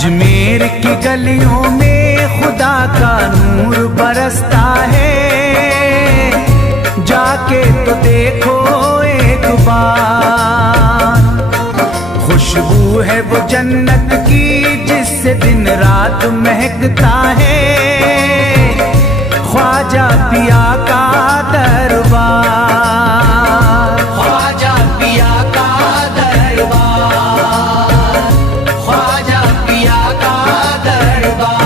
अजमेर की गलियों में खुदा का नूर बरसता है, जाके तो देखो एक बार। खुशबू है वो जन्नत की जिससे दिन रात महकता है, ख्वाजा पिया का दरबार, ख्वाजा पिया का दरबार, ख्वाजा पिया का दरबार।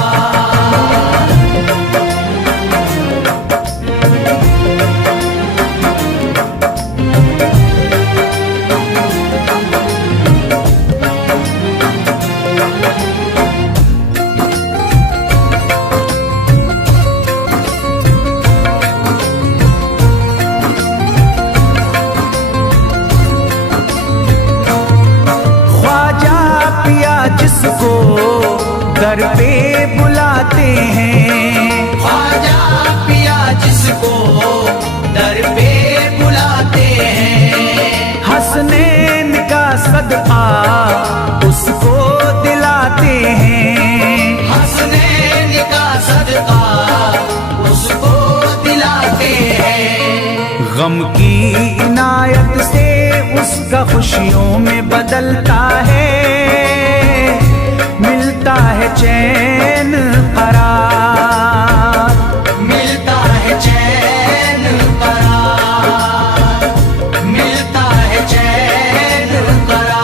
जिसको दर पे बुलाते हैं, ख्वाजा पिया जिसको दर पे बुलाते हैं, हसनैन का सदका उसको दिलाते हैं, हसनैन का सदका उसको दिलाते हैं। गम की इनायत से उसका खुशियों में बदलता है, मिलता है चैन करार, मिलता है चैन करार, मिलता है चैन करार।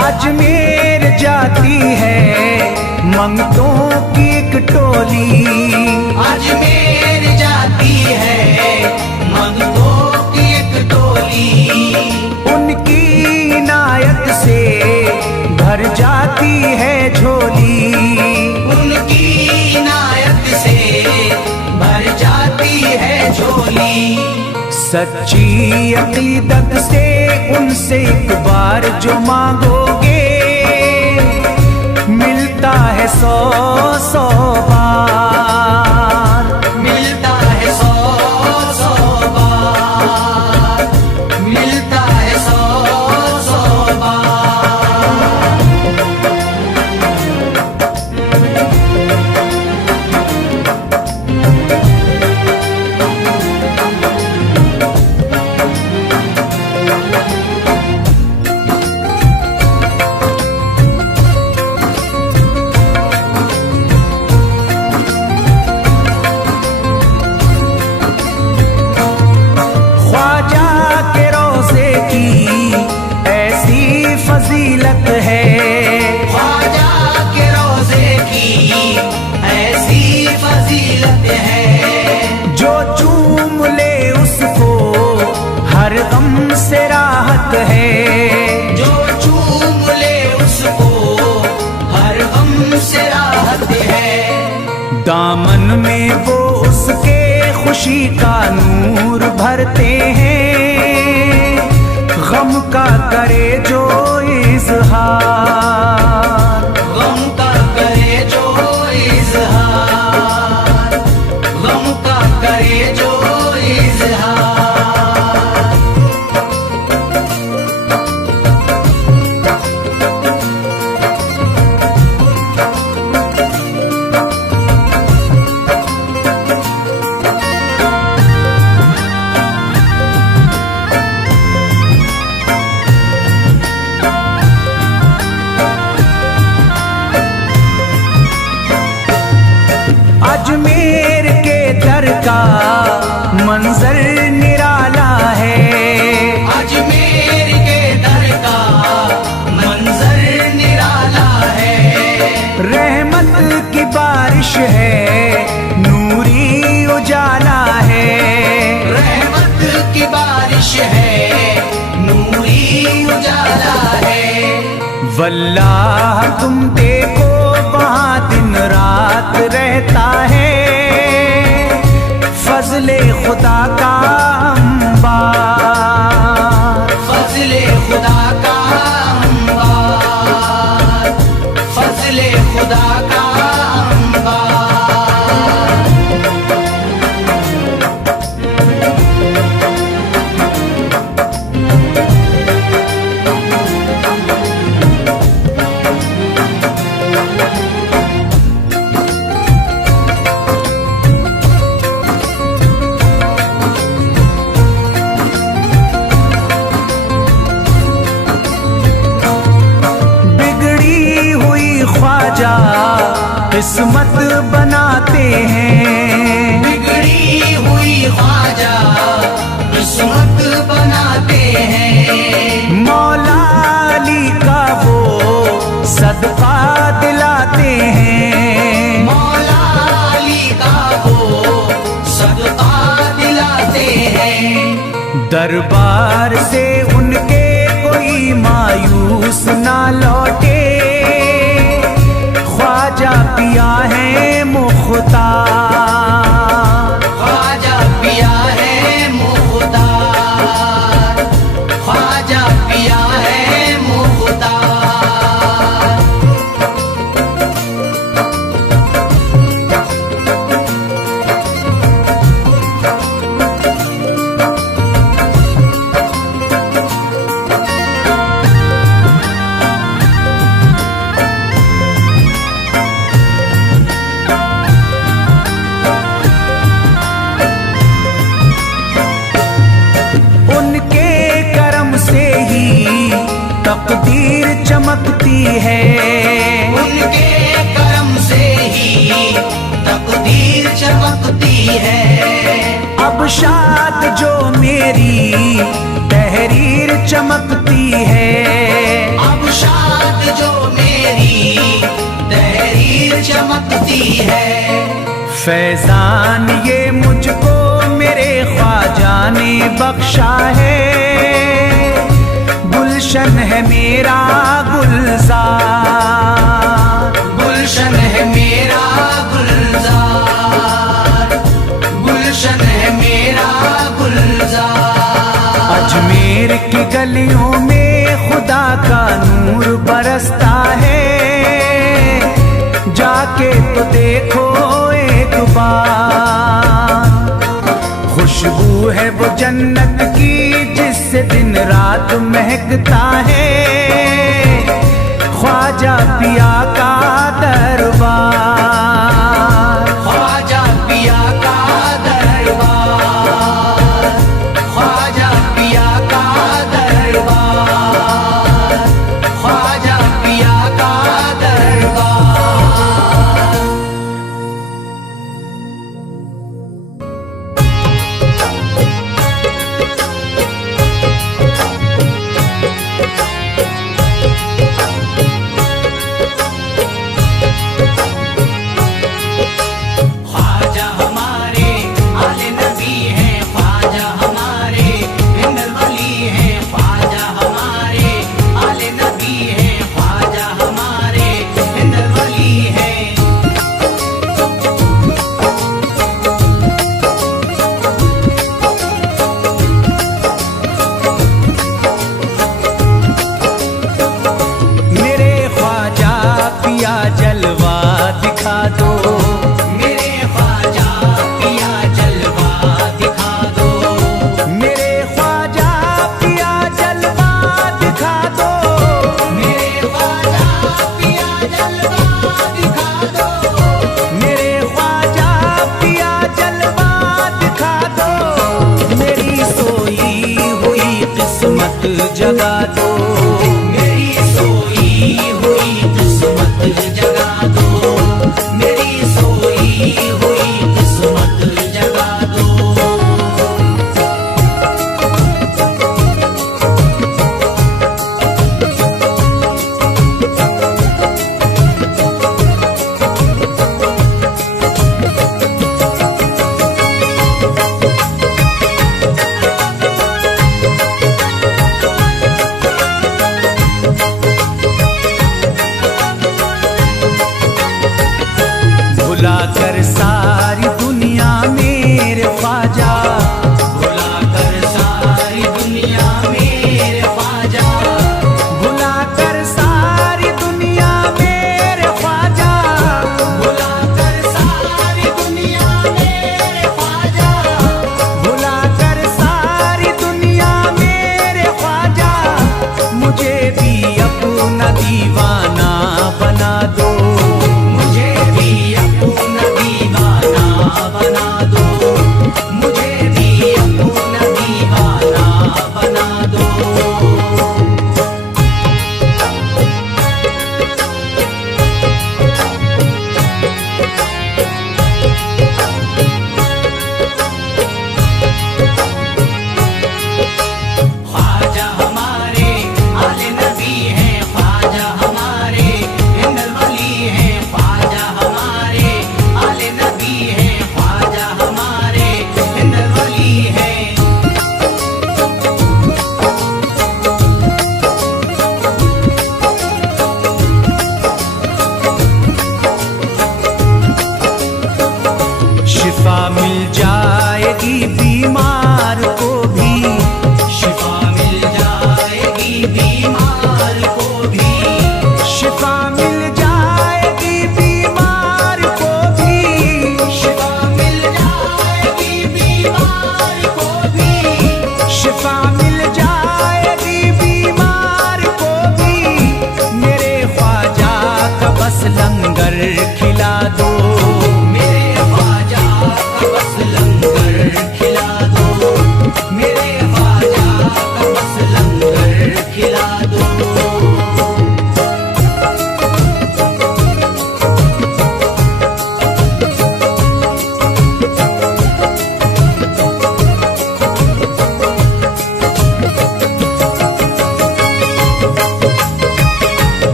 अजमेर जाती है मंगतों की एक टोली, अजमेर जाती है मंगतों की एक टोली, उनकी इनायत से भर जाती है झोली, उनकी इनायत से भर जाती है झोली। सच्ची अकीदत से उनसे एक बार जो मांगोगे, मिलता है 100 बार, मिलता है 100 बार, मिलता है 100 बार। फजीलत है ख्वाजा के रोज़े की ऐसी फजीलत है, जो चूम ले उसको हर गम से राहत है, जो चूम ले उसको हर गम से राहत है। दामन में वो उसके खुशी का नूर भरते हैं, गम का करे जो इज़हार, गम का करे जो इज़हार, गम का करे जो इज़हार। अजमेर के दर का मंजर निराला है, अजमेर के दर का मंजर निराला है। रहमत की बारिश है, नूरी उजाला है, रहमत की बारिश है, नूरी उजाला है। वल्लाह तुम देखो वहाँ दिन रात रहता है, फजले खुदा का अंबार, फजले खुदा का अंबार, फजले खुदा का अंबार। किस्मत बनाते हैं, बिगड़ी हुई ख्वाजा किस्मत बनाते हैं। मौला अली का वो सदका दिलाते हैं, मौला अली का वो सदका दिलाते हैं। दरबार से उनके कोई मायूस ना लौटे, ख्वाजा पिया है मुख्तार, ख्वाजा पिया है मुख्तार, ख्वाजा पिया है मुख्तार। तकदीर चमकती है, उनके करम से ही तकदीर चमकती है। अब शाद जो मेरी तहरीर चमकती है, अब शाद जो मेरी तहरीर चमकती है। फैजान ये मुझको मेरे ख्वाजा ने बख्शा है, गुलशन है मेरा गुलजार, गुलशन है मेरा गुलजार, गुलशन है मेरा गुलजार। अजमेर की गलियों में खुदा का नूर बरसता है, जाके तो देखो एक बार। खुशबू है वो जन्नत की जिससे दिन रात महकता है, ख्वाजा पिया का दरबार, ख्वाजा पिया का दरबार, ख्वाजा पिया का दरबार, ख्वाजा पिया का दरबार।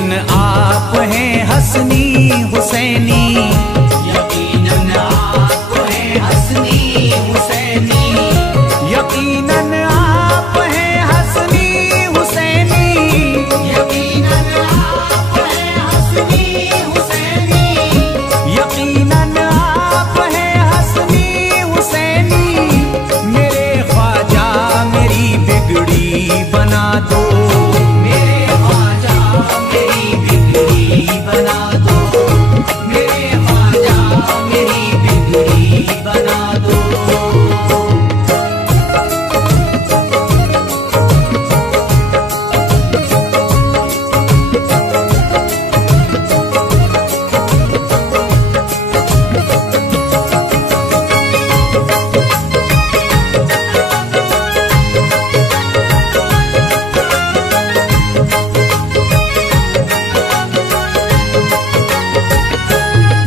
यकीनन आप हैं हसनी हुसैनी, यकीनन आप हैं हसनी हुसैनी, यकीनन आप हैं हसनी हुसैनी, यकीनन आप हैं हसनी हुसैनी, यकीनन आप हैं हसनी हुसैनी। मेरे ख्वाजा मेरी बिगड़ी बना दो, मेरे ख्वाजा मेरी बिगड़ी बना दो, मेरे ख्वाजा मेरी बिगड़ी बना दो।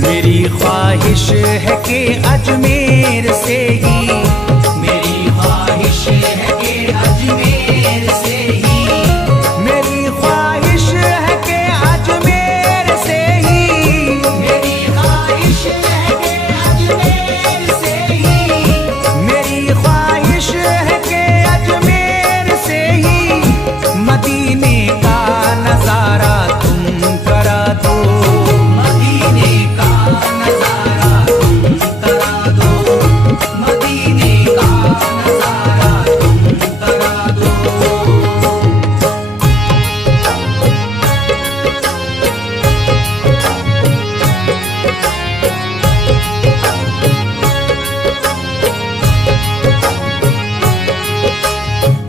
मेरी ख्वाहिश है कि अजमेर से ही, मेरी ख्वाहिश है कि अजमेर से ही, मेरी ख्वाहिश है कि अजमेर से ही, मेरी ख्वाहिश है कि अजमेर से ही, मेरी ख्वाहिश है कि अजमेर से ही मदीने का नजारा तुम करा दो, मदीने का नजारा तुम करा दो, मदीने का नजारा तुम करा दो।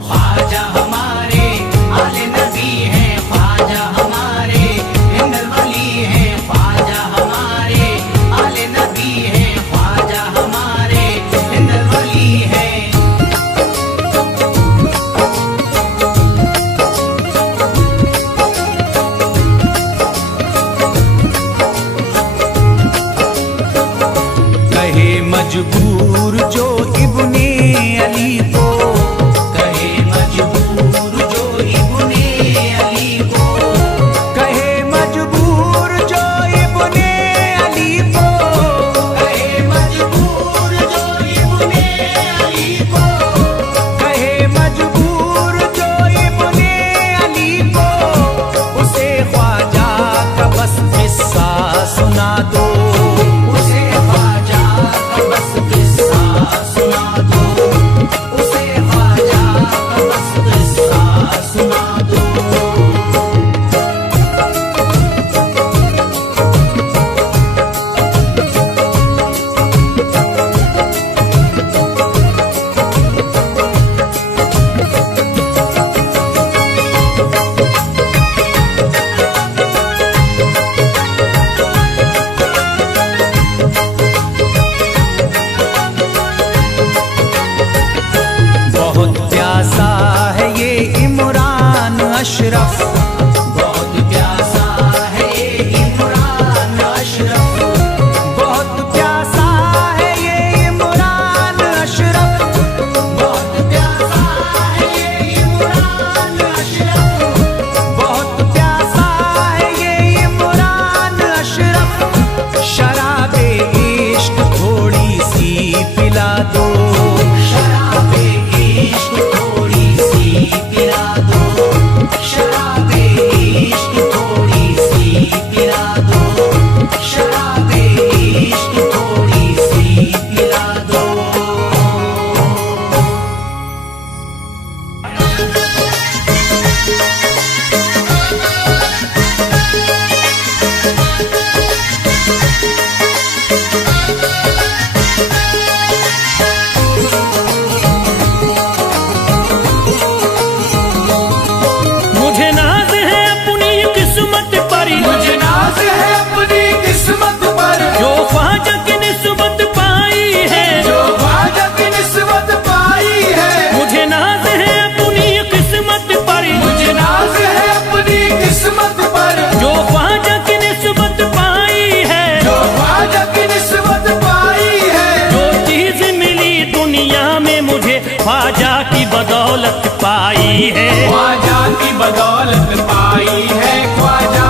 ख्वाजा हमारे आले नबी हैं, ख्वाजा हमारे हिंदल वली हैं, ख्वाजा हमारे आले नबी हैं, ख्वाजा हमारे हिंदल वली हैं। कहे मजबूर जो इब्ने अली को, कहे मजबूर जो इब्ने अली को, कहे मजबूर जो इब्ने अली को, कहे मजबूर जो इब्ने अली को, कहे मजबूर जो इब्ने अली को, उसे ख्वाजा का बस किस्सा सुना दो, उसे ख्वाजा का बस किस्सा सुना दो, उसे ख्वाजा का बस किस्सा सुना दो। बहुत प्यासा है ये इमरान अशरफ, बहुत प्यासा है ये इमरान अशरफ, बहुत प्यासा है ये इमरान अशरफ, बहुत प्यासा है ये इमरान अशरफ, बहुत प्यासा है ये इमरान अशरफ। शराबे इश्क थोड़ी सी पिला दो, शराबे इश्क थोड़ी सी पिला दो, शराबे इश्क थोड़ी सी पिला दो, शराबे इश्क थोड़ी सी पिला दो। मुझे नाज है अपनी किस्मत पर, मुझे नाज है अपनी किस्मत पर, जो ख्वाजा की निस्बत पाई है, जो ख्वाजा की निस्बत पाई है। मुझे नाज है अपनी किस्मत पर, मुझे नाज है अपनी किस्मत पर, जो ख्वाजा की निस्बत पाई है, जो ख्वाजा की निस्बत पाई है। जो चीज मिली दुनिया में मुझे ख्वाजा की बदौलत पाई है, ख्वाजा की बदौलत पाई है, ख्वाजा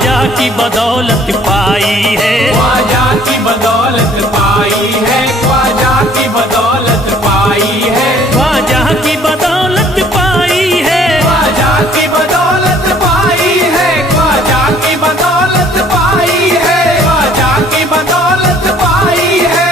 ख्वाजा की बदौलत पाई है, ख्वाजा की बदौलत पाई है, ख्वाजा की बदौलत पाई है, ख्वाजा की बदौलत पाई है, ख्वाजा की बदौलत पाई है, ख्वाजा की बदौलत पाई है, ख्वाजा की बदौलत पाई है।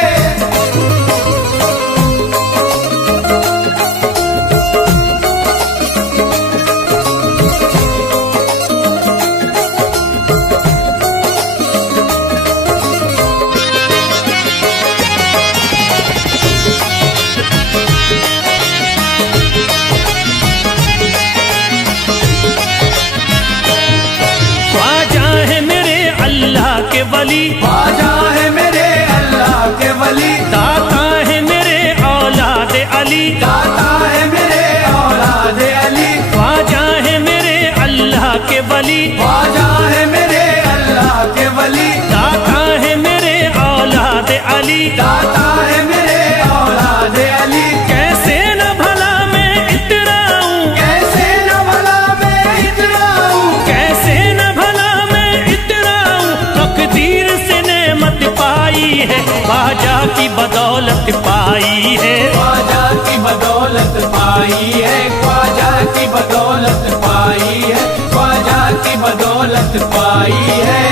ख्वाजा है मेरे अल्लाह के वली, ख्वाजा है मेरे अल्लाह के वली, दाता है मेरे औलाद अली, दाता है मेरे औलाद अली, ख्वाजा है मेरे अल्लाह के वली, ख्वाजा है मेरे अल्लाह के वली, दाता है मेरे औलाद अली। दाता है मेरे औलाद अली। कैसे न भला मैं इतराऊं, कैसे न भला मैं इतराऊं, कैसे न भला मैं इतराऊं, तकदीर से नेमत पाई है, ख्वाजा की बदौलत पाई है, ख्वाजा की बदौलत पाई है, ख्वाजा की बदौलत पाई है, ख्वाजा की बदौलत पाई है।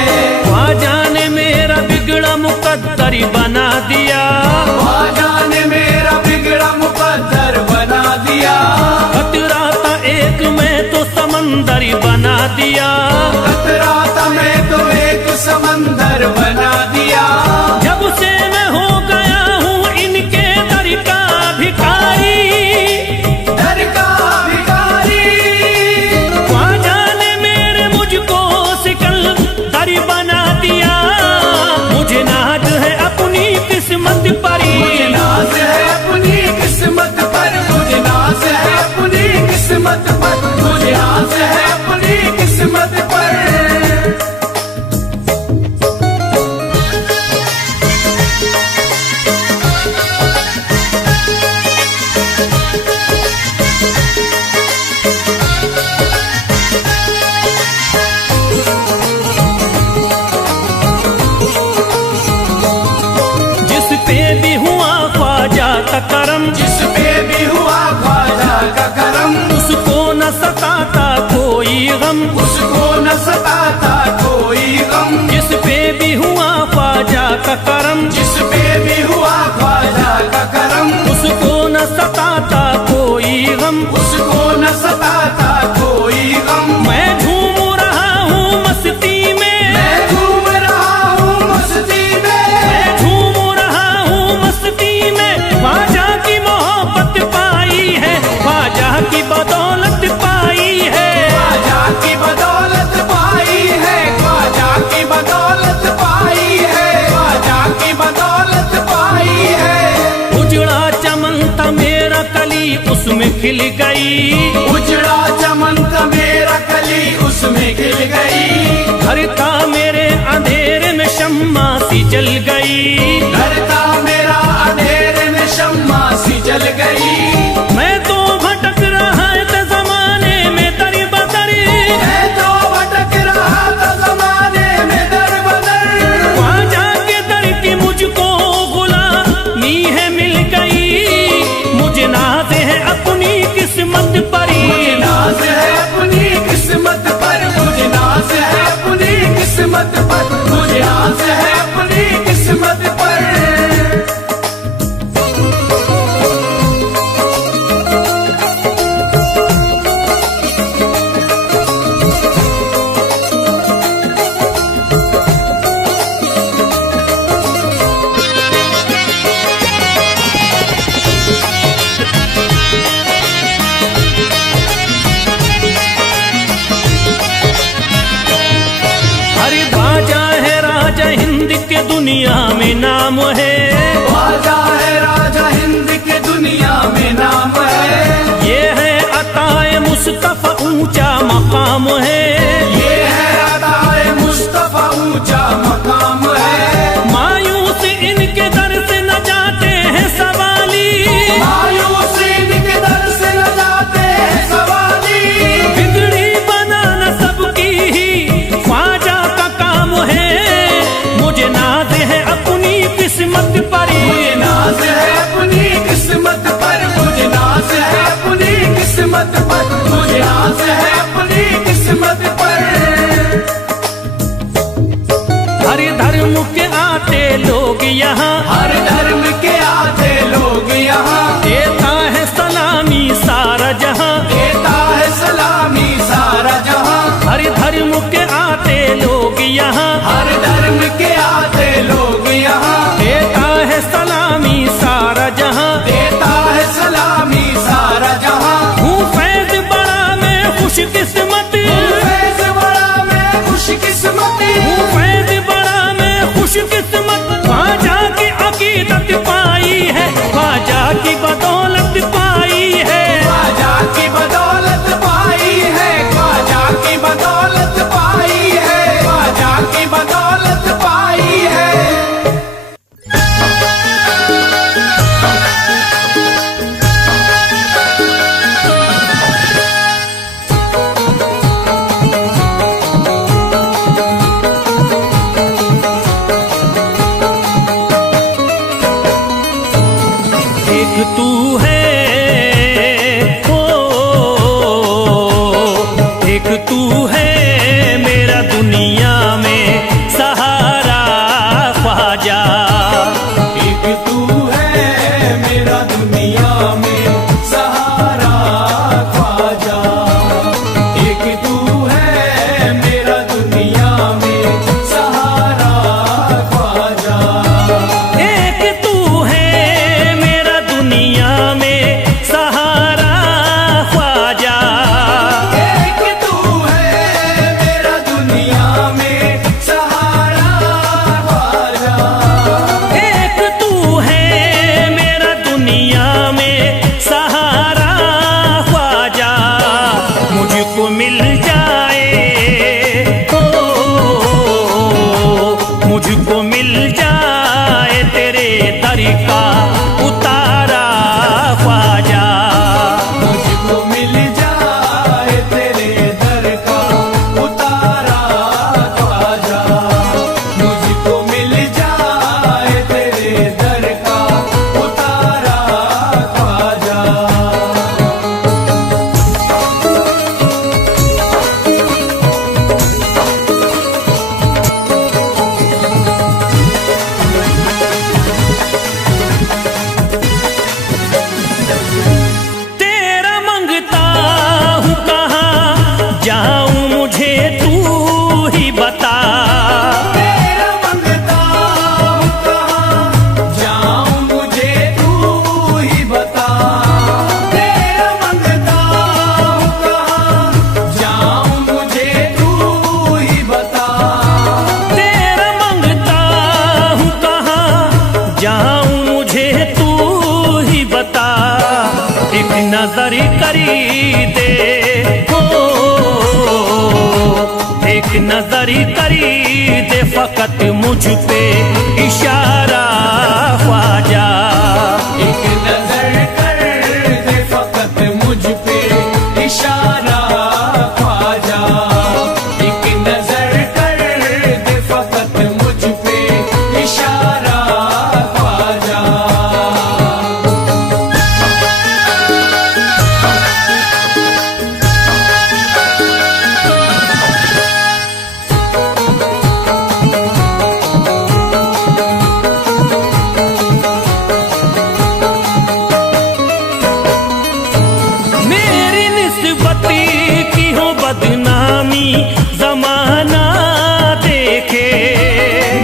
ख्वाजा ने मेरा बिगड़ा मुकद्दर बना दिया, ख्वाजा ने मेरा बिगड़ा मुकद्दर बना दिया, खतरा था एक मैं तो समंदर बना दिया, खतरा था मैं तो एक समंदर बना दिया। जब से मैं हो गया हूँ इनके दर का भिखारी, दर का भिखारी, ख्वाजा ने मेरे मुझको सिकंदर बना दिया, मुझे नाज है अपनी किस्मत पर, मुझे नाज है अपनी किस्मत पर, मुझे नाज है अपनी किस्मत पर, मुझे नाज है अपनी किस्मत पर। जिस पे भी हुआ ख्वाजा का करम, जिस पे भी हुआ ख्वाजा का करम, उसको न सताता कोई गम, उसको न सताता कोई गम, जिस पे भी हुआ ख्वाजा का करम, जिस पे भी हुआ ख्वाजा का करम, उसको न सताता कोई गम, उसको न सताता कोई गम। मैं झूम रहा हूँ मस्ती में, मैं झूम रहा हूँ मस्ती में, मैं झूम रहा हूँ मस्ती में, ख्वाजा की मोहब्बत पाई है, ख्वाजा की बदौलत पाई है, ख्वाजा की बदौलत पाई है, ख्वाजा की बदौलत पाई है, ख्वाजा की बदौलत पाई है। उजड़ा चमन था मेरा कली उसमें खिल गई, उजड़ा चमन का मेरा कली उसमें खिल गई, घर था मेरे अंधेरे में शम्मा सी जल गई, घर था मेरा अंधेरे में शम्मा सी जल गई। मैं तो भटक रहा था जमाने में दर बदर, मैं तो भटक रहा था जमाने में दर बदर, ख्वाजा के दर की मुझको गुलामी है मिल गई, मुझे नाज है अपनी किस्मत पर, मुझे नाज है अपनी किस्मत पर, मुझे नाज है अपनी किस्मत पर, मुझे नाज है अपनी किस्मत पर। अरे ख्वाजा है राजा हिंद के दुनिया में नाम है, ख्वाजा है राजा हिंद के दुनिया में नाम है, ये है अताए मुस्तफा ऊंचा मकाम है, ये है अताए मुस्तफा ऊंचा मकाम है। मायूस इनके दर से न जाते हैं सवाली, मायूस इनके दर से न जाते हैं सवाली, बिगड़ी बनाना सबकी ही ख्वाजा है अपनी किस्मत पर। हर धर्म के आते लोग यहाँ, हर धर्म के आते लोग यहाँ, देता है सलामी सारा जहाँ, देता है सलामी सारा जहाँ। हर धर्म के आते लोग यहाँ, हर धर्म के आते लोग यहाँ, देता है सलामी सारा जहाँ, देता है सलामी सारा जहाँ। हूँ फैज बड़ा मैं खुशकिस्मत, फैज बड़ा मैं खुशकिस्मत, हूँ फैज बड़ा मैं खुशकिस्मत, ख्वाजा की अकीदत पाई है, ख्वाजा की बदौलत पाई है, ख्वाजा की बदौलत पाई है, ख्वाजा की बदौलत पाई है, ख्वाजा की बदौलत पाई है। एक तू है ओ, एक तू है मेरा दुनिया में सहारा ख्वाजा, एक तू है मेरा दुनिया में सहारा ख्वाजा, एक तू है मेरा दुनिया में सहारा ख्वाजा, एक तू है मेरा दुनिया में सहारा ख्वाजा, एक तू है मेरा दुनिया में सहारा ख्वाजा, एक तू है मेरा दुनिया में सहारा ख्वाजा, मुझको मिल जाए ओ, मुझको मिल जाए तेरे दर का उतारा ख्वाजा, मुझको मिल जाए तेरे दर का उतारा ख्वाजा, मुझको मिल जाए तेरे दर का उतारा ख्वाजा। तेरा मंगता हूँ कहाँ जाऊँ मुझे तू ही बता, तेरा मंगता हूँ कहाँ जाऊँ मुझे तू ही बता, तेरा मंगता हूँ कहाँ जाऊँ मुझे तू ही बता, तेरा मंगता हूँ कहाँ जाऊँ मुझे तू ही बता, एक नजर करी दे हो, एक नजर करी दे फकत मुझ पे इशारा ख्वाजा, एक नजर कर दे फकत मुझ पे इशारा ख्वाजा, एक नजर कर दे फकत मुझ पे इशारा ख्वाजा। मेरी निस्बत की हो बदनामी जमाना देखे,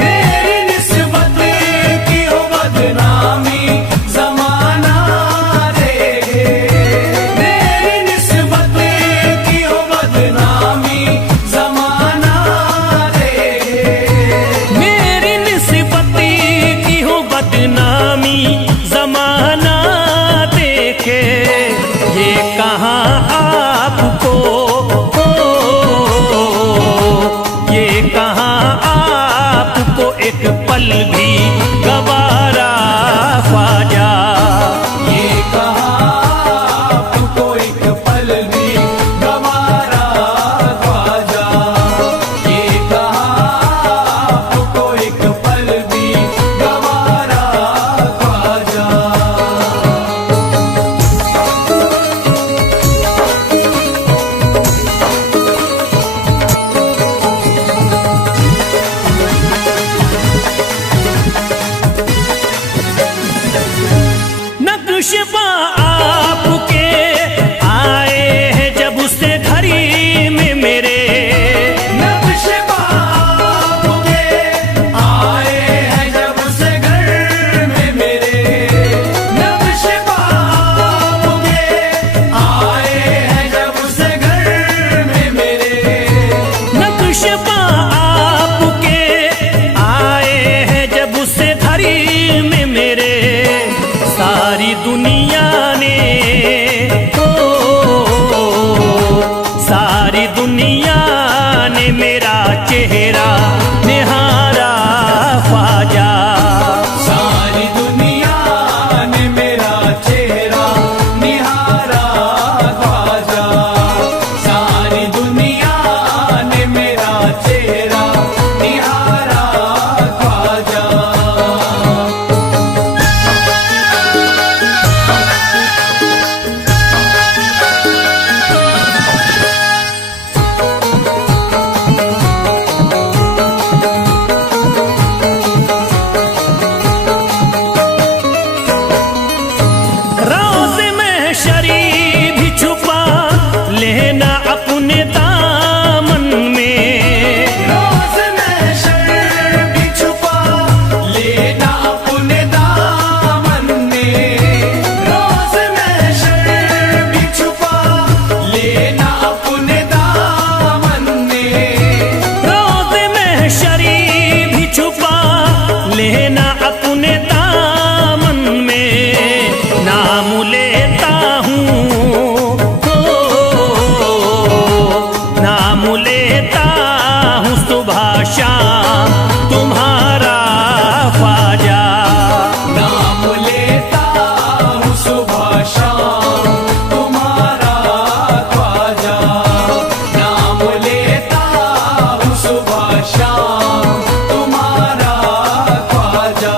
मेरी निस्बत की हो बदनामी जमाना देखे, मेरी निस्बत की हो बदनामी जमाना देखे, मेरी निस्बत की हो बदनामी जमाना देखे, ये कहाँ आपको हो, ये कहाँ आपको एक पल भी गवारा ख्वाजा, ये कहाँ आपको एक पल भी गवारा ख्वाजा, ये कहाँ आपको एक पल भी गवारा ख्वाजा। निहारा ख्वाजा। सारी दुनिया ने मेरा चेहरा निहारा ख्वाजा, सारी दुनिया ने मेरा चेहरा निहारा ख्वाजा। रोज़ महशरी भी छुपा लेना अपने दामन में। रोज़ महशर भी छुपा लेना अपने दामन में, रोज़ महशर भी छुपा लेना अपने दामन में। रोज़ महशरी भी छुपा लेना अपने दामन में। नाम लेता हूँ नाम लेता हूँ सुबह शाम तुम्हारा ख्वाजा। नाम लेता हूँ सुबह शाम तुम्हारा ख्वाजा, नाम लेता हूँ सुबह शाम तुम्हारा ख्वाजा।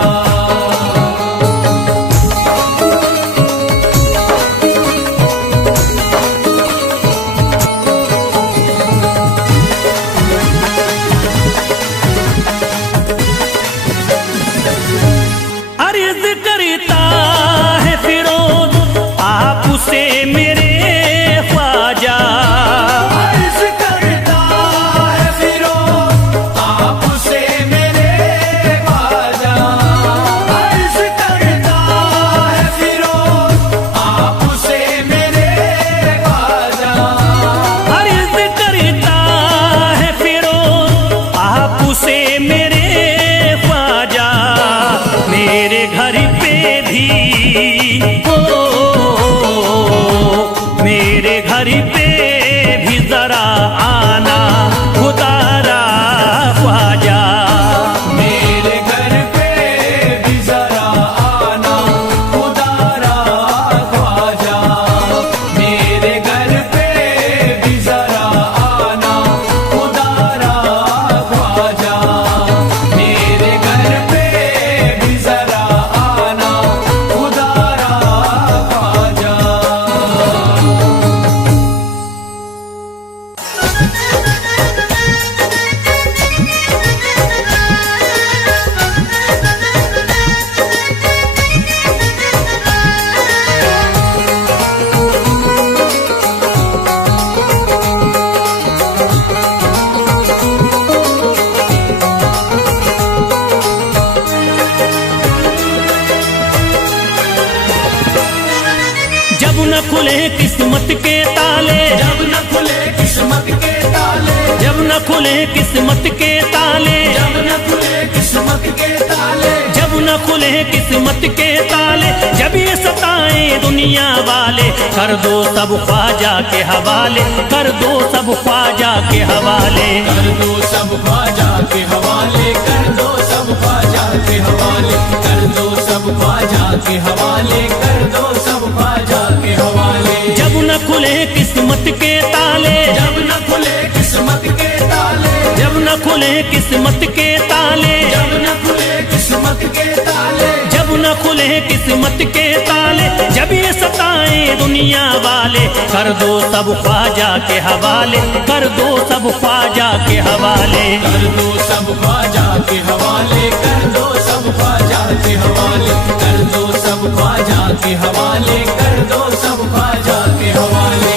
अर्ज करता है फिरोज आपसे मेरे ख्वाजा। अर्ज करता है फिरोज आपसे मेरे ख्वाजा, अर्ज करता है फिरोज आपसे मेरे ख्वाजा। अर्ज करता है फिरोज आपसे मेरे ख्वाजा। मेरे घर पे भी मेरे घर पे भी जरा आना खुदारा ख्वाजा। मेरे घर पे भी जरा आना खुदारा ख्वाजा, मेरे घर पे भी जरा आना खुदारा ख्वाजा, मेरे घर पे भी जरा आना खुदारा ख्वाजा। जब न खुले किस्मत के ताले, जब न खुले किस्मत के ताले, जब न खुले किस्मत के ताले, जब न खुले किस्मत के ताले, जब न खुले किस्मत के ताले, जब ये सताएं दुनिया वाले, कर दो सब ख्वाजा के हवाले, कर दो सब ख्वाजा के हवाले। कर दो सब ख्वाजा के हवाले, कर दो सब ख्वाजा के हवाले, कर दो सब ख्वाजा के हवाले, कर दो सब ख्वाजा के हवाले। जब न खुले किस्मत के ताले, जब न खुले किस्मत के ताले, जब न खुले किस्मत के ताले, जब न खुले किस्मत के ताले, जब न खुले किस्मत के ताले, जब ये सताएं दुनिया वाले, कर दो सब ख्वाजा के हवाले, कर दो सब ख्वाजा के हवाले। कर दो सब ख्वाजा के हवाले, कर दो सब ख्वाजा के हवाले, कर दो सब ख्वाजा के हवाले, कर दो सब ख्वाजा के हवाले।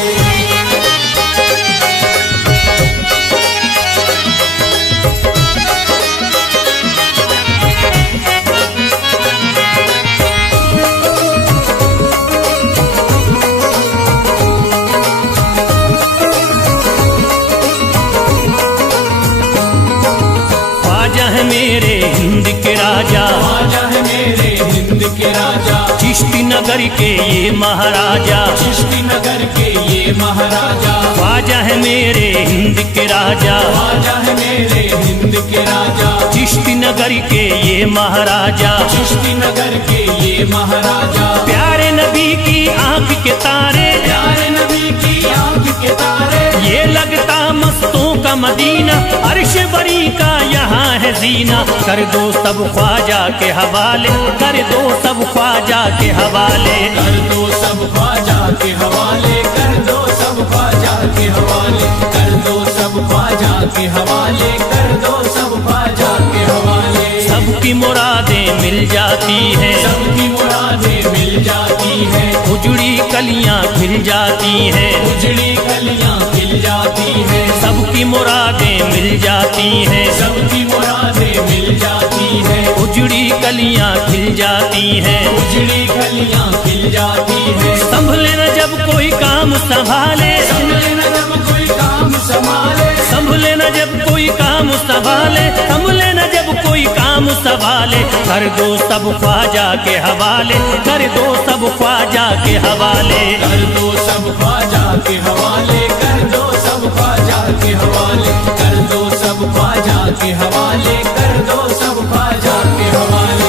मेरे हिंद के राजा, ख्वाजा है मेरे हिंद के राजा, चिश्ती नगर नगर के ये महाराजा, चिश्ती नगर के ये महाराजा, ख्वाजा है मेरे हिंद के राजा, ख्वाजा है मेरे हिंद के राजा, चिश्ती नगर के ये महाराजा, चिश्ती नगर के ये महाराजा, प्यारे नबी की आंख के तारे, प्यारे नबी की आंख के तारे, ये लगता मस्तों का मदीना, अर्श बरी का यहाँ है जीना। कर दो सब ख्वाजा के हवाले, कर दो सब ख्वाजा के हवाले, कर दो सब ख्वाजा के हवाले, कर दो सब ख्वाजा के हवाले, कर दो सब ख्वाजा के हवाले, कर दो सब ख्वाजा के हवाले। सबकी मुरादें मिल जाती हैं, सबकी मुरादें मिल जाती हैं, उजड़ी कलियां खिल जाती हैं, उजड़ी कलियां खिल जाती हैं, सबकी मुरादें मिल जाती हैं, सबकी मुरादें मिल जाती हैं, उजड़ी कलियां खिल जाती हैं। उजड़ी कलियां खिल जाती हैं। संभले न जब कोई काम संभाले, संभले न जब कोई काम संभाले, संभले न जब कोई काम संभाले, संभले न जब कोई काम संभाले, कर दो सब ख्वाजा के हवाले, कर दो सब ख्वाजा के हवाले, कर दो सब ख्वाजा के हवाले, कर दो सब ख्वाजा के हवाले, कर दो सब ख्वाजा के हवाले, कर दो सब ख्वाजा के हवाले।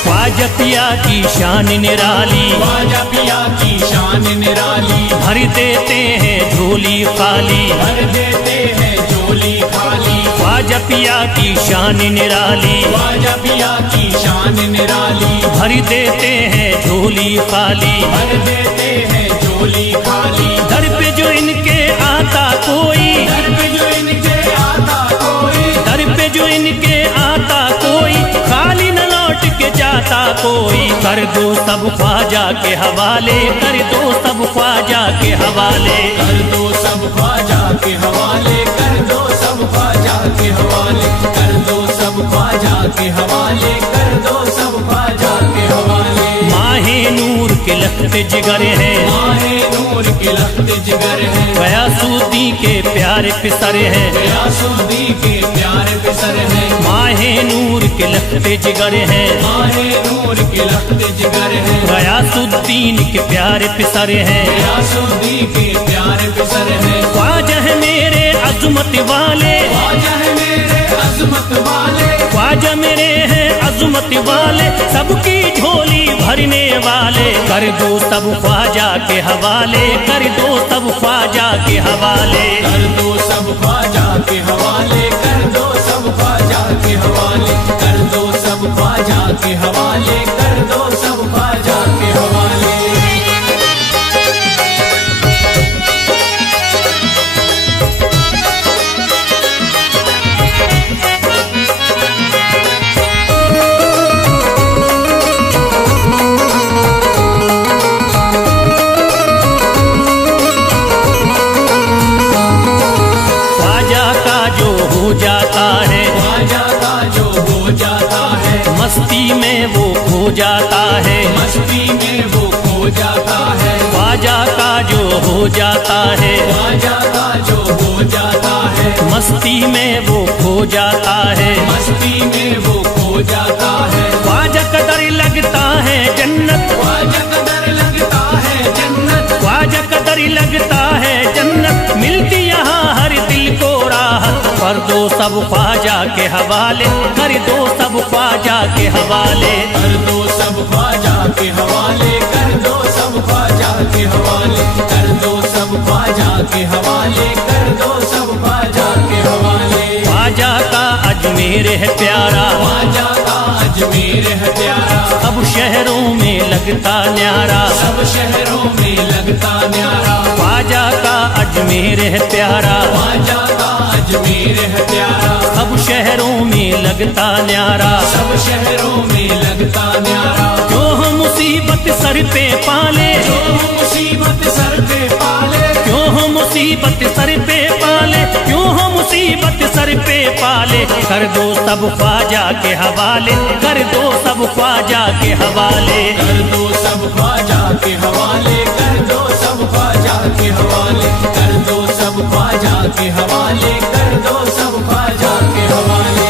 ख्वाजा पिया की शान निराली, ख्वाजा पिया की शान निराली, भर देते हैं झोली खाली, भर देते हैं झोली खाली, ख्वाजा पिया की शान निराली, ख्वाजा पिया की शान निराली, भर देते हैं झोली खाली, भर देते हैं झोली खाली। दर पे जो इनके आता कोई, दर पे जो इनके आता कोई, दर पे जो इनके आता कोई, खाली न लौट के जाता कोई, कर दो सब ख्वाजा के हवाले, कर दो सब ख्वाजा के हवाले, कर दो सब ख्वाजा के हवाले, कर दो सब ख्वाजा के हवाले, कर दो सब ख्वाजा के हवाले, कर दो सब ख्वाजा के हवाले। माहे नूर के लखते जिगर है, माहे नूर के लखते जिगर है, गयासुद्दीन के प्यारे पिसर है, गयासुद्दीन के प्यारे पिसर है, माहे नूर के लखते जिगर है, माहे नूर के लखते जिगर है, गयासुद्दीन के प्यारे पिसर है, गयासुद्दीन के प्यारे पिसर है। ख्वाजा है मेरे अजमत वाले, ख्वाजा है मेरे अजमत वाले, ख्वाजा मेरे हैं अजमत वाले, सबकी झोली भरने वाले, कर दो सब ख्वाजा के हवाले, कर दो सब ख्वाजा के हवाले, कर दो सब ख्वाजा के हवाले, कर दो सब ख्वाजा के हवाले, कर दो सब ख्वाजा के हवाले, कर दो सब ख्वाजा के हवाले। जाता है, ख्वाजा का जो हो जाता है, मस्ती में वो खो जाता है, मस्ती में वो खो जाता है, ख्वाजा का जो हो जाता है, ख्वाजा का जो हो जाता है, मस्ती में वो खो जाता है, मस्ती में वो खो जाता है। ख्वाजा कदर लगता है जन्नत, ख्वाजा कदर लगता है जन्नत, ख्वाजा कदर लगता है जन्नत, मिलती यहाँ हर दिल को राहत, कर दो सब ख्वाजा के हवाले, कर दो सब ख्वाजा के हवाले, कर दो सब ख्वाजा के हवाले, कर दो सब ख्वाजा के हवाले, कर दो सब ख्वाजा के हवाले, कर दो सब ख्वाजा के हवाले। ख्वाजा का अजमेर है प्यारा, ख्वाजा का अजमेर है प्यारा, सब शहरों में लगता न्यारा, सब शहरों में लगता न्यारा, ख्वाजा का अजमेर है प्यारा, ख्वाजा का अजमेर है प्यारा, सब शहरों में लगता न्यारा, सब शहरों में लगता न्यारा। जो हम मुसीबत सर पे पाले, जो मुसीबत सर पे पाले, क्यों हम मुसीबत पाले, कर दो सब ख्वाजा के हवाले, कर दो सब ख्वाजा के हवाले। कर दो सब ख्वाजा के हवाले, कर दो सब ख्वाजा के हवाले, कर दो सब ख्वाजा के हवाले, कर दो सब ख्वाजा के हवाले।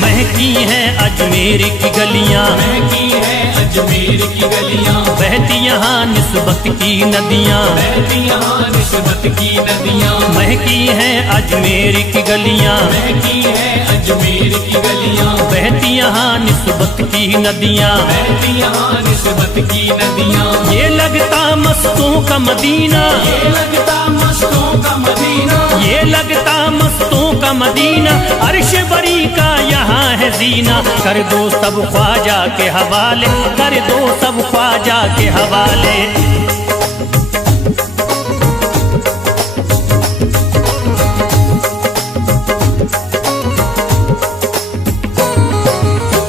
महकी हैं अजमेर की गलियां, महकी है अजमेर की गलियां, बहती यहाँ निस्बत की नदियां, बहती यहाँ निस्बत की नदियां। महकी हैं अजमेर की गलियां, महकी है अजमेर की गलियां, बहती यहाँ निस्बत की नदियां। बहती यहाँ निस्बत की नदियां। ये लगता मस्तों का मदीना, ये लगता मस्तों का मदीना, ये लगता मस्तों का मदीना, अर्श बरी का यहाँ है जीना। कर दो सब ख्वाजा के हवाले, कर दो सब ख्वाजा के हवाले।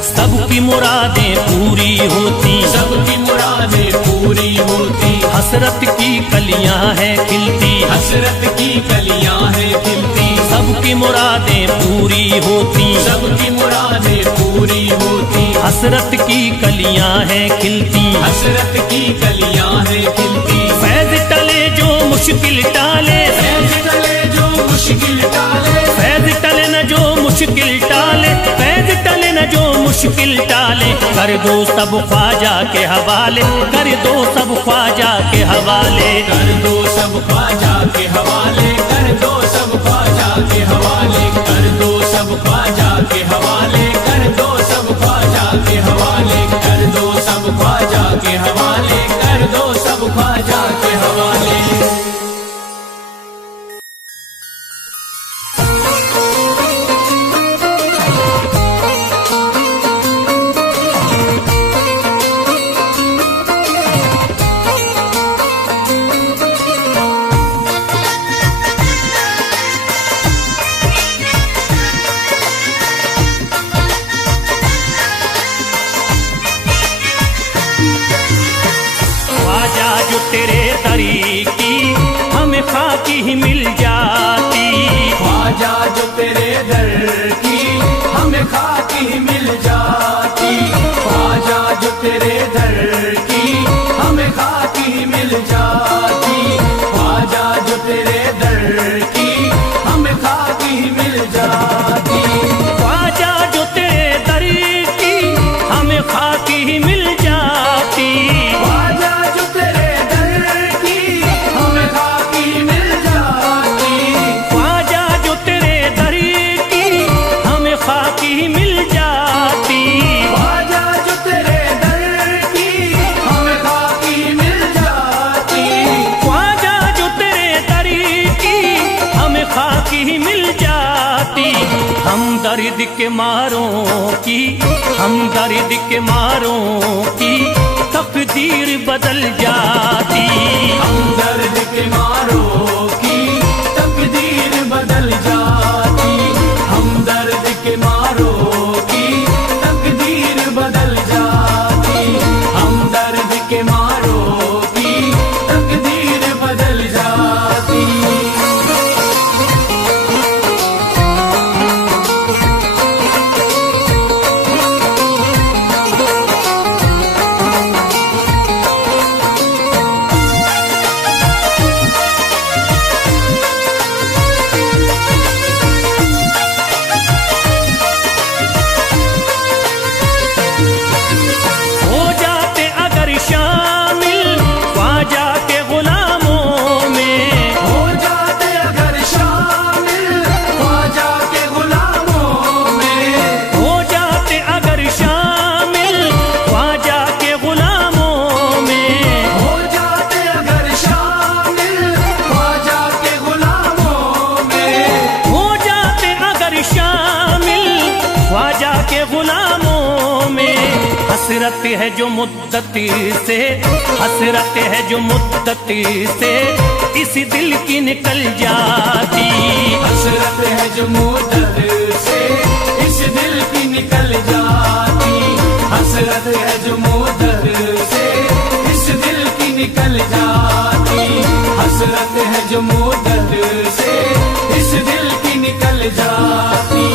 सबकी मुरादें पूरी होती, सबकी मुरादें पूरी होती, हसरत की कलियां हैं खिलती, हसरत की कलियां हैं खिलती। सबकी मुरादें पूरी होती, सबकी मुरादें पूरी होती, हसरत की कलियां हैं खिलती। हसरत की कलियां हैं खिलती। फैज टले जो मुश्किल टाले, फैज टले जो मुश्किल टाले, फैज टले न जो मुश्किल टाले, फैज टले न जो मुश्किल टाले। कर दो सब ख्वाजा के हवाले, कर दो सब ख्वाजा के हवाले। कर दो सब ख्वाजा के हवाले, कर दो सब ख्वाजा के हवाले, कर दो सब ख्वाजा के हवाले, कर दो सब ख्वाजा के हवाले, कर दो सब ख्वाजा के हवाले, कर दो सब ख्वाजा के हवाले। ख्वाजा जो तेरे दरी की हमें खाकी ही मिल जाती, ख्वाजा जो तेरे दर की हमें खाकी ही मिल जाती, ख्वाजा जो तेरे दर की हमें खाकी ही मिल जाती, ख्वाजा जो तेरे दर की हमें खाकी ही मिल जाती। ख्वाजा जो तेरे दरी की हमें खाकी ही मिल जाती, ख्वाजा जो तेरे दर की हमें खाकी ही मिल जाती, ख्वाजा जो तेरे दरी की हमें खाकी ही मिल जाती। ख्वाजा जो तेरे दर की हमें खाकी ही मिल जाती, ख्वाजा जो तेरे दरी की हमें खाकी ही मिल जाती। हम दर्द के मारों की, हम दर्द के मारों की तकदीर बदल जाती। हम दर्द के मारों की तकदीर बदल जाती, हम दर्द के मारों की तकदीर बदल जाती, हम दर्द के मारों की तकदीर बदल जाती। हसरत है जो मुद्दती से, हसरत है जो मुद्दती से इस दिल की निकल जाती। हसरत है जो मुद्दत से इस दिल की निकल जाती। हसरत है जो मुद्दत से इस दिल की निकल जाती। हसरत है जो मुद्दत से इस दिल की निकल जाती।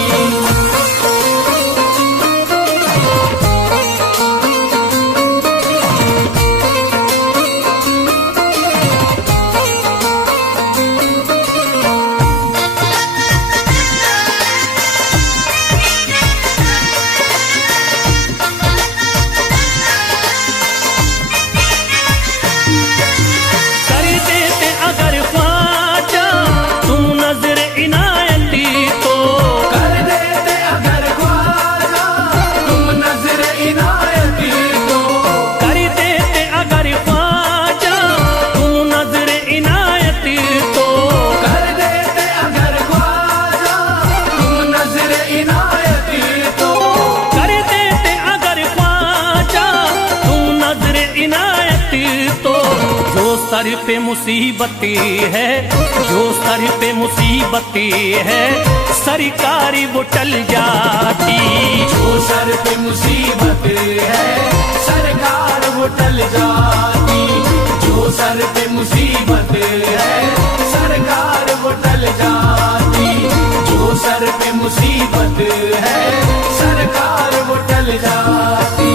सर पे मुसीबती है, जो सर पे मुसीबती है सरकारी वो टल जाती। जो सर पे मुसीबत है सरकार वो टल जाती। जो सर पे मुसीबत है सरकार वो टल जाती। जो सर पे मुसीबत है सरकार वो टल जाती।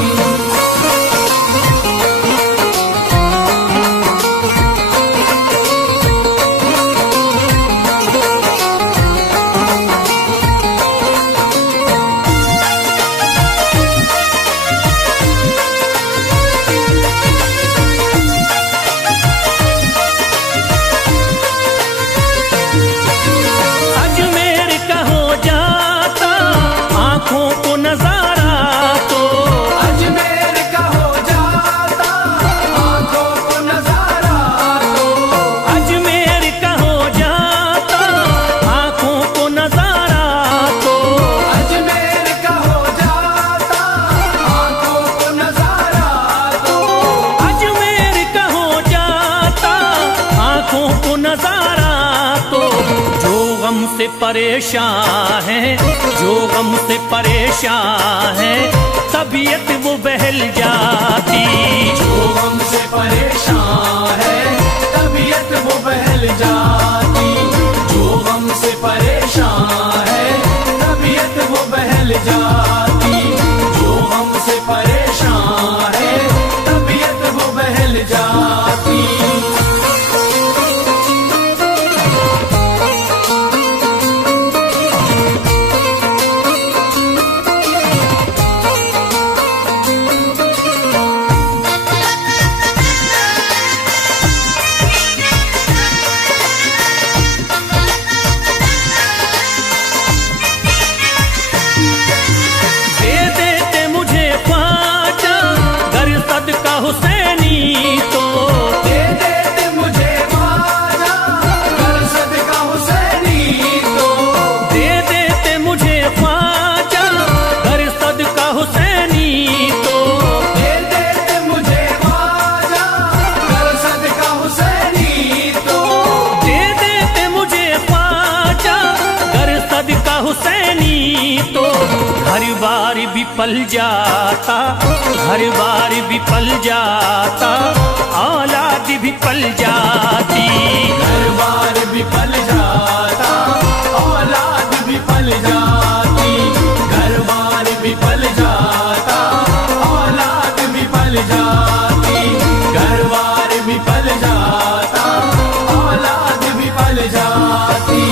से परेशान है, जो गम से परेशान है तबीयत वो बहल जाती। जो गम से परेशान है तबीयत वो बहल जाती। जो गम से परेशान है तबीयत वो बहल जाती। जो गम से परेशान है तबीयत वो बहल जाती। हर बार भी पल जाता, हर बार भी पल जाता, औलाद भी पल जाती। हर बार भी पल जाता, औलाद भी पल जाती। हर बार भी पल जाता, औलाद भी पल जाती। हर बार भी पल जाता, औलाद भी पल जाती।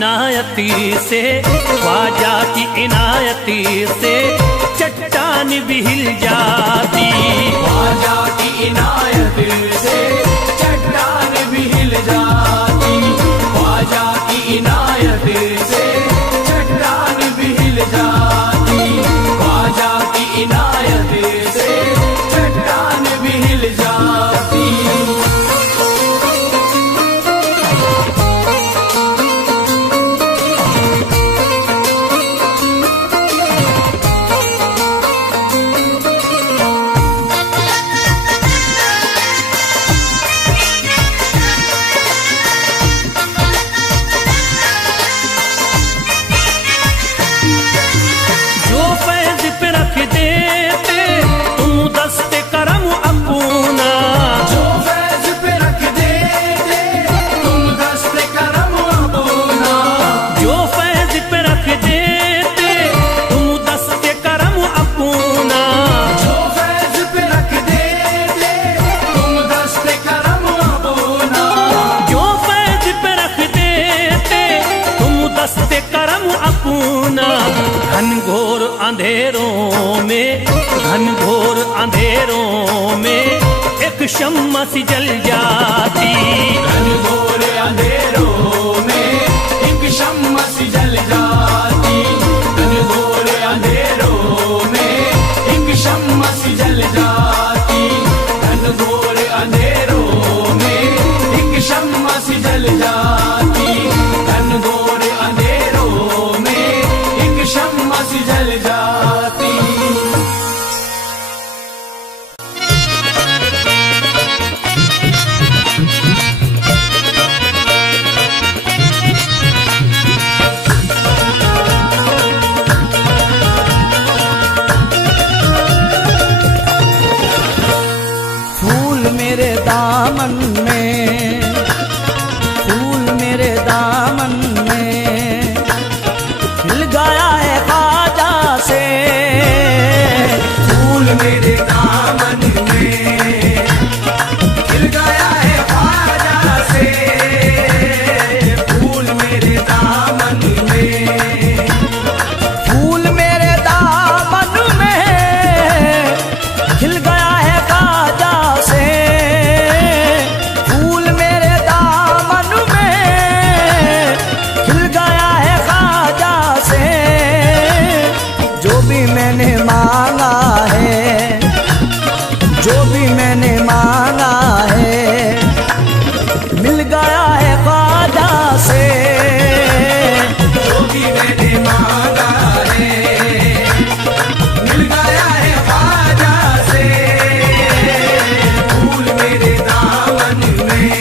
इनायती से, ख्वाजा की इनायती से चट्टान भी हिल जाती। ख्वाजा की इनायत से चट्टान भी हिल जाती। ख्वाजा की इनायत से चट्टान भी हिल जाती। ख्वाजा की इनायत से चट्टान भी हिल जाती। जो फैज पे रख देते तुम दस्ते करम अपना, जो फैज पे रख देते तुम दस्ते करम अपना। जो फैज पे रख देते तुम दस्ते करम अपना। जो फैज पे रख देते तुम दस्ते करम अपना। जो फैज पे रख देते तुम दस्ते करम अपना। घनघोर अंधेरों में, घनघोर अंधेरों में एक शम्मा सी जल जाती। घनघोर अंधेरों में एक शम्मा सी जल जाती। घनघोर अंधेरों में एक शम्मा सी जल जाती। घनघोर अंधेरों में एक शम्मा सी जल जाती। घनघोर अंधेरों में एक शम्मा सी जल जाती। फूल मेरे दामन में, फूल मेरे दामन में खिल गया है ख्वाजा से। फूल मेरे दामन में खिल गया है ख्वाजा से। फूल मेरे दामन में, फूल मेरे दामन में खिल गया है ख्वाजा से। फूल मेरे दामन में खिल गया है ख्वाजा से। जो भी मैंने मांगा है, जो भी मैंने मांगा है मिल गया है ख्वाजा से। जो भी मैंने मांगा है मिल गया है ख्वाजा से। फूल मेरे दामन में।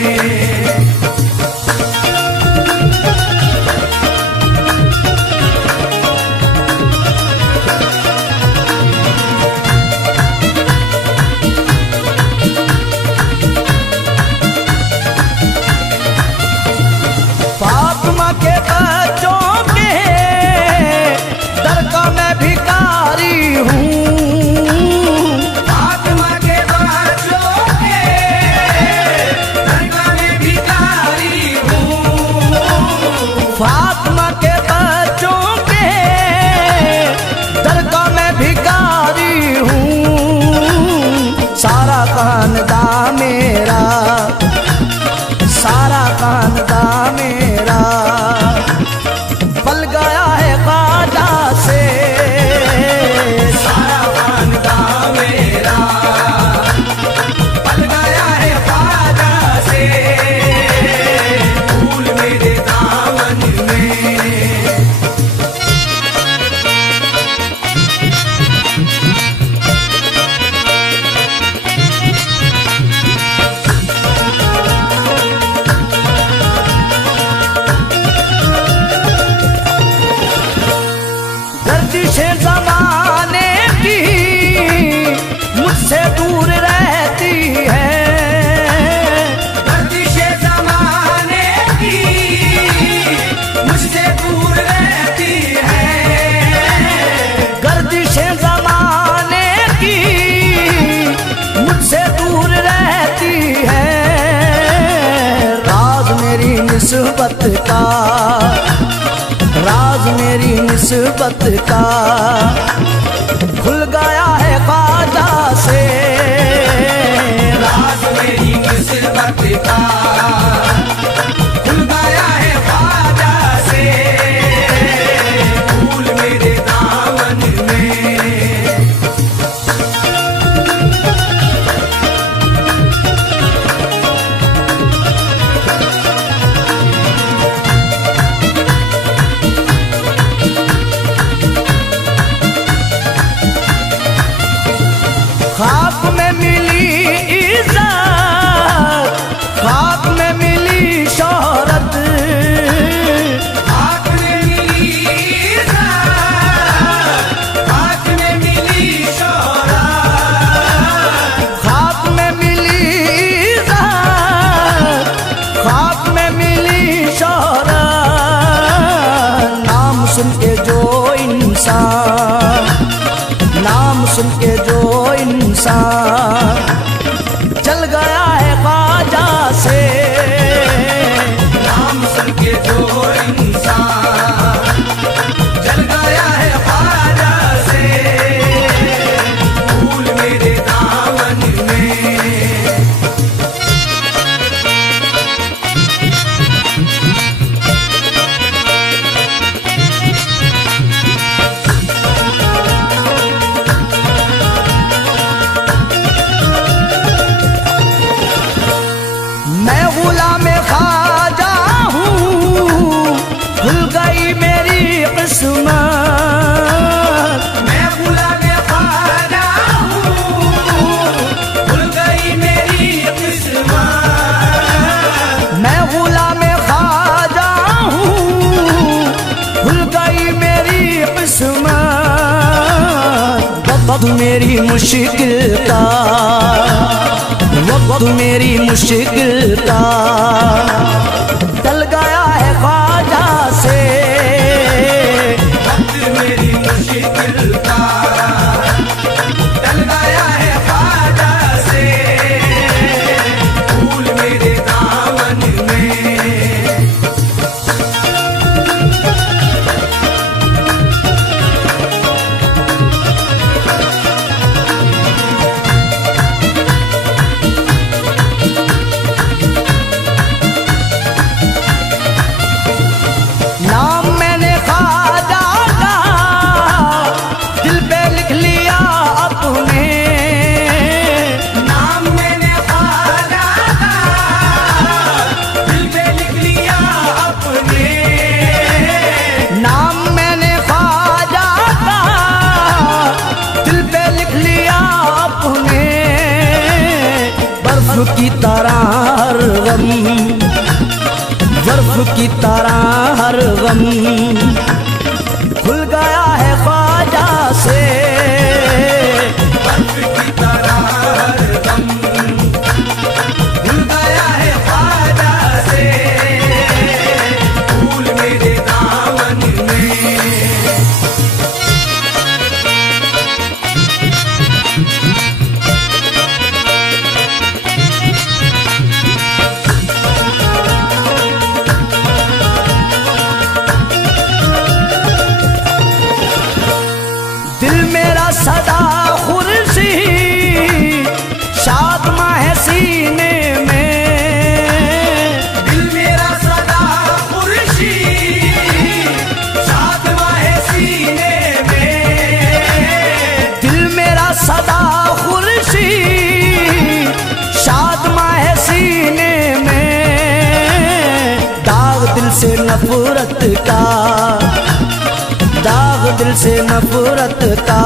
फातिमा के बच्चों के दर का मैं भिखारी हूँ। फातिमा के बच्चों के दर का मैं भिखारी हूँ। फातिमा के बच्चों के दर का मैं भिखारी हूँ। सारा खानदान मेरा, सारा खानदान मेरा पल गया है ख्वाजा से। सारा खानदान मेरा पल गया है ख्वाजा से। फूल मेरे दामन में। गर्दिशे ज़माने की मुझसे दूर रहती है। गर्दिशे ज़माने की मुझसे दूर रहती है। गर्दिशे ज़माने की मुझसे दूर रहती है। राज मेरी निस्बत का निस्बत का खुल गया है ख्वाजा से राज मेरी निस्बत का खुल गया है ख्वाजा से फूल मेरे दामन में खाक में मिली इज्जत, खाक में मिली शोहरत, खाक में मिली इज्जत, खाक में मिली शोहरत, खाक में मिली इज्जत, खाक में मिली शोहरत। नाम सुन के जो इंसान, नाम सुन के जो इंसान चल गया है ख्वाजा से नाम सुन के जो इंसान जल गया है ख्वाजा से फूल मेरे दामन में मैं गुलाम ख्वाजा हूँ, खुल गई मेरी किस्मत। मैं गुलाम ख्वाजा हूँ खुल गई मेरी किस्मत मैं गुलाम ख्वाजा हूँ, खुल गई मेरी किस्मत। वक्त मेरी मुश्किल का, वक्त मेरी मुश्किल का टल गया है ख्वाजा से वक्त मेरी मुश्किल का टल गया है ख्वाजा से फूल मेरे दामन में नाम मैंने ख्वाजा का दिल पे लिख लिया अपने नाम मैंने ख्वाजा का दिल पे लिख लिया अपने नाम मैंने ख्वाजा का दिल पे लिख लिया अपने बर्फ की तरह हर गम, बर्फ की तरह हर गम खुल गया है ख्वाजा से बर्फ की तरह हर दम खुल गया है ख्वाजा से फूल मेरे दामन में दिल मेरा सदा खुर्शी शाद है सीने में दिल मेरा सदा खुर्शी सातवां है सीने में दिल मेरा सदा खुर्शी शाद है सीने में दाग दिल से नफरत का, दाग दिल से नफरत का